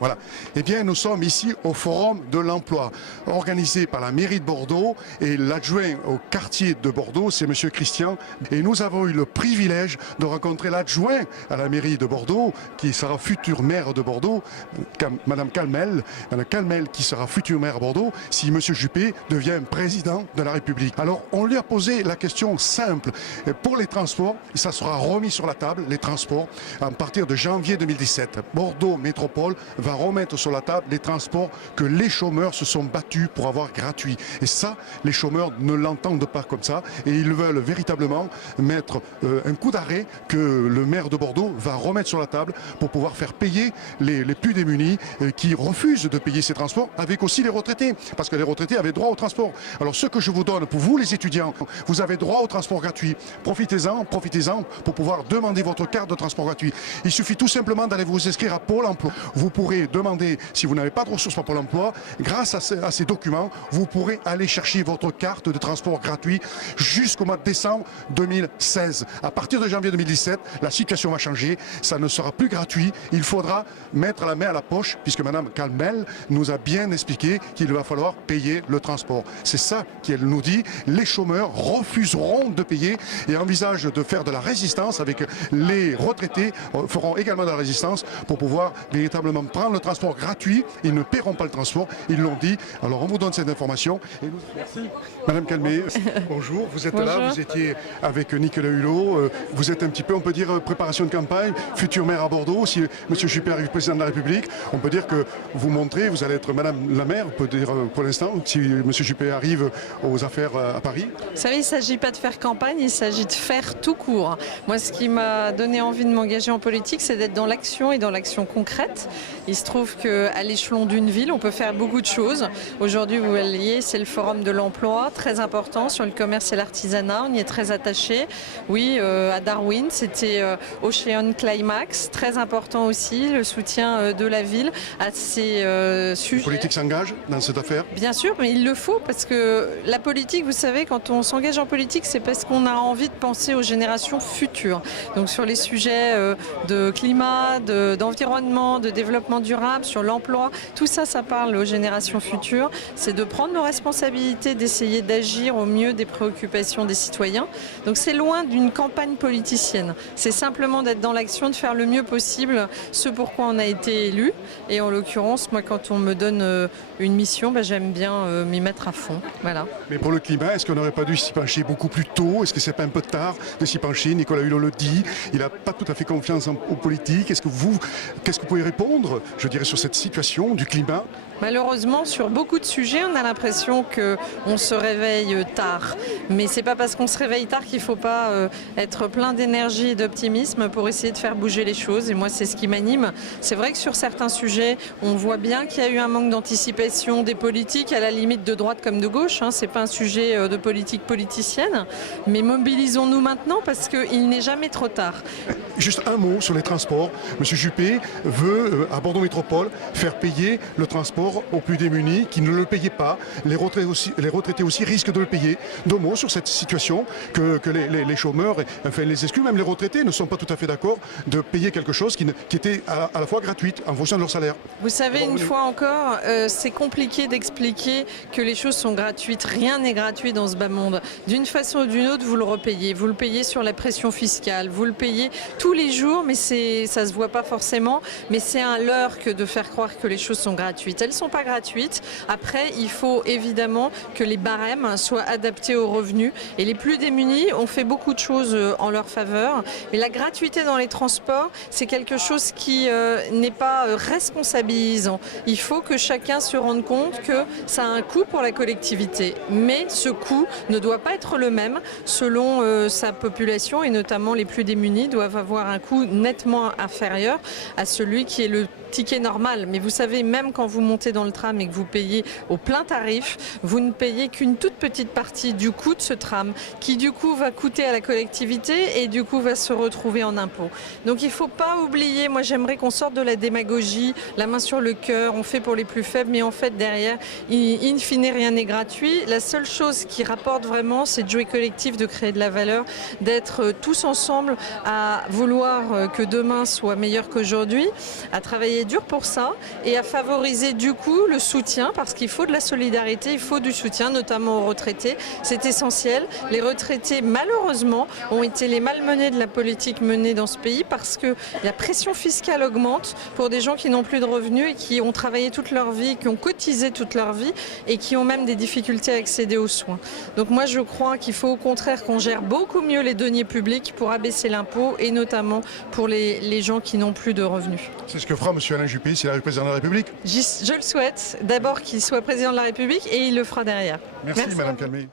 Voilà. Eh bien, nous sommes ici au Forum de l'Emploi, organisé par la mairie de Bordeaux et l'adjoint au quartier de Bordeaux, c'est M. Christian. Et nous avons eu le privilège de rencontrer l'adjoint à la mairie de Bordeaux, qui sera futur maire de Bordeaux, Madame Calmel. Madame Calmel qui sera futur maire à Bordeaux si M. Juppé devient président de la République. Alors, on lui a posé la question simple. Pour les transports, ça sera remis sur la table, les transports, à partir de janvier 2017. Bordeaux Métropole va remettre sur la table les transports que les chômeurs se sont battus pour avoir gratuits. Et ça, les chômeurs ne l'entendent pas comme ça et ils veulent véritablement mettre un coup d'arrêt que le maire de Bordeaux va remettre sur la table pour pouvoir faire payer les plus démunis qui refusent de payer ces transports, avec aussi les retraités, parce que les retraités avaient droit au transport. Alors ce que je vous donne pour vous les étudiants, vous avez droit au transport gratuit. Profitez-en pour pouvoir demander votre carte de transport gratuit. Il suffit tout simplement d'aller vous inscrire à Pôle emploi. Vous pourrez demander, si vous n'avez pas de ressources pour Pôle emploi, grâce à ces documents, vous pourrez aller chercher votre carte de transport gratuit jusqu'au mois de décembre 2016. À partir de janvier 2017, la situation va changer, ça ne sera plus gratuit, il faudra mettre la main à la poche, puisque Mme Calmel nous a bien expliqué qu'il va falloir payer le transport. C'est ça qu'elle nous dit, les chômeurs refuseront de payer et envisagent de faire de la résistance avec les retraités, feront également de la résistance pour pouvoir véritablement prendre le transport gratuit. Ils ne paieront pas le transport, ils l'ont dit. Alors on vous donne cette information. Et nous... Merci. Madame Calmé, bonjour. Vous êtes bonjour. Là, vous étiez avec Nicolas Hulot. Vous êtes un petit peu, on peut dire, préparation de campagne, futur maire à Bordeaux. Si M. Juppé arrive président de la République, on peut dire que vous montrez, vous allez être Madame la maire, on peut dire pour l'instant, si M. Juppé arrive aux affaires à Paris. Vous savez, il ne s'agit pas de faire campagne, il s'agit de faire tout court. Moi, ce qui m'a donné envie de m'engager en politique, c'est d'être dans l'action et dans l'action concrète. Il se trouve qu'à l'échelon d'une ville, on peut faire beaucoup de choses. Aujourd'hui, vous voyez, c'est le Forum de l'Emploi, très important sur le commerce et l'artisanat. On y est très attaché. Oui, à Darwin, c'était Ocean Climax, très important aussi, le soutien de la ville à ces sujets. La politique s'engage dans cette affaire? Bien sûr, mais il le faut parce que la politique, vous savez, quand on s'engage en politique, c'est parce qu'on a envie de penser aux générations futures. Donc sur les sujets de climat, d'environnement, de développement durable, sur l'emploi, tout ça, ça parle aux générations futures. C'est de prendre nos responsabilités, d'essayer d'agir au mieux des préoccupations des citoyens. Donc c'est loin d'une campagne politicienne. C'est simplement d'être dans l'action, de faire le mieux possible ce pourquoi on a été élu. Et en l'occurrence, moi, quand on me donne une mission, j'aime bien m'y mettre à fond. Voilà. Mais pour le climat, est-ce qu'on n'aurait pas dû s'y pencher beaucoup plus tôt? Est-ce que c'est pas un peu tard de s'y pencher? Nicolas Hulot le dit, il n'a pas tout à fait confiance aux politiques. Qu'est-ce que vous pouvez répondre, je dirais, sur cette situation du climat? Malheureusement, sur beaucoup de sujets, on a l'impression qu'on se réveille tard. Mais c'est pas parce qu'on se réveille tard qu'il ne faut pas être plein d'énergie et d'optimisme pour essayer de faire bouger les choses. Et moi, c'est ce qui m'anime. C'est vrai que sur certains sujets, on voit bien qu'il y a eu un manque d'anticipation des politiques, à la limite de droite comme de gauche. Ce n'est pas un sujet de politique politicienne. Mais mobilisons-nous maintenant parce qu'il n'est jamais trop tard. Juste un mot sur les transports. Monsieur Juppé veut, à Bordeaux Métropole, faire payer le transport aux plus démunis qui ne le payaient pas. Les retraités aussi risquent de le payer. Deux mots sur cette situation que les chômeurs, enfin les exclus, même les retraités, ne sont pas tout à fait d'accord de payer quelque chose qui était à la fois gratuite en fonction de leur salaire. Vous savez, une fois encore, c'est compliqué d'expliquer que les choses sont gratuites. Rien n'est gratuit dans ce bas monde. D'une façon ou d'une autre, vous le repayez. Vous le payez sur la pression fiscale. Vous le payez tous les jours, mais ça se voit pas forcément. Mais c'est un leurre que de faire croire que les choses sont gratuites. Elles ne sont pas gratuites. Après, il faut évidemment que les barèmes soient adaptés aux revenus. Et les plus démunis ont fait beaucoup de choses en leur faveur. Mais la gratuité dans les transports, c'est quelque chose qui n'est pas responsabilisant. Il faut que chacun se rende compte que ça a un coût pour la collectivité. Mais ce coût ne doit pas être le même selon sa population et notamment les plus démunis doivent avoir un coût nettement inférieur à celui qui est le ticket normal. Mais vous savez, même quand vous montez dans le tram et que vous payez au plein tarif, vous ne payez qu'une toute petite partie du coût de ce tram qui du coup va coûter à la collectivité et du coup va se retrouver en impôts. Donc il ne faut pas oublier, moi j'aimerais qu'on sorte de la démagogie, la main sur le cœur, on fait pour les plus faibles, mais en fait derrière, in fine rien n'est gratuit. La seule chose qui rapporte vraiment, c'est de jouer collectif, de créer de la valeur, d'être tous ensemble à vouloir que demain soit meilleur qu'aujourd'hui, à travailler dur pour ça et à favoriser du coup le soutien, parce qu'il faut de la solidarité, il faut du soutien, notamment aux retraités. C'est essentiel. Les retraités, malheureusement, ont été les malmenés de la politique menée dans ce pays parce que la pression fiscale augmente pour des gens qui n'ont plus de revenus et qui ont travaillé toute leur vie, qui ont cotisé toute leur vie et qui ont même des difficultés à accéder aux soins. Donc moi je crois qu'il faut au contraire qu'on gère beaucoup mieux les deniers publics pour abaisser l'impôt et notamment pour les gens qui n'ont plus de revenus. C'est ce que fera M. Alain Juppé s'il arrive président de la République. Je le souhaite, d'abord qu'il soit président de la République et il le fera derrière. Merci Madame Calmet.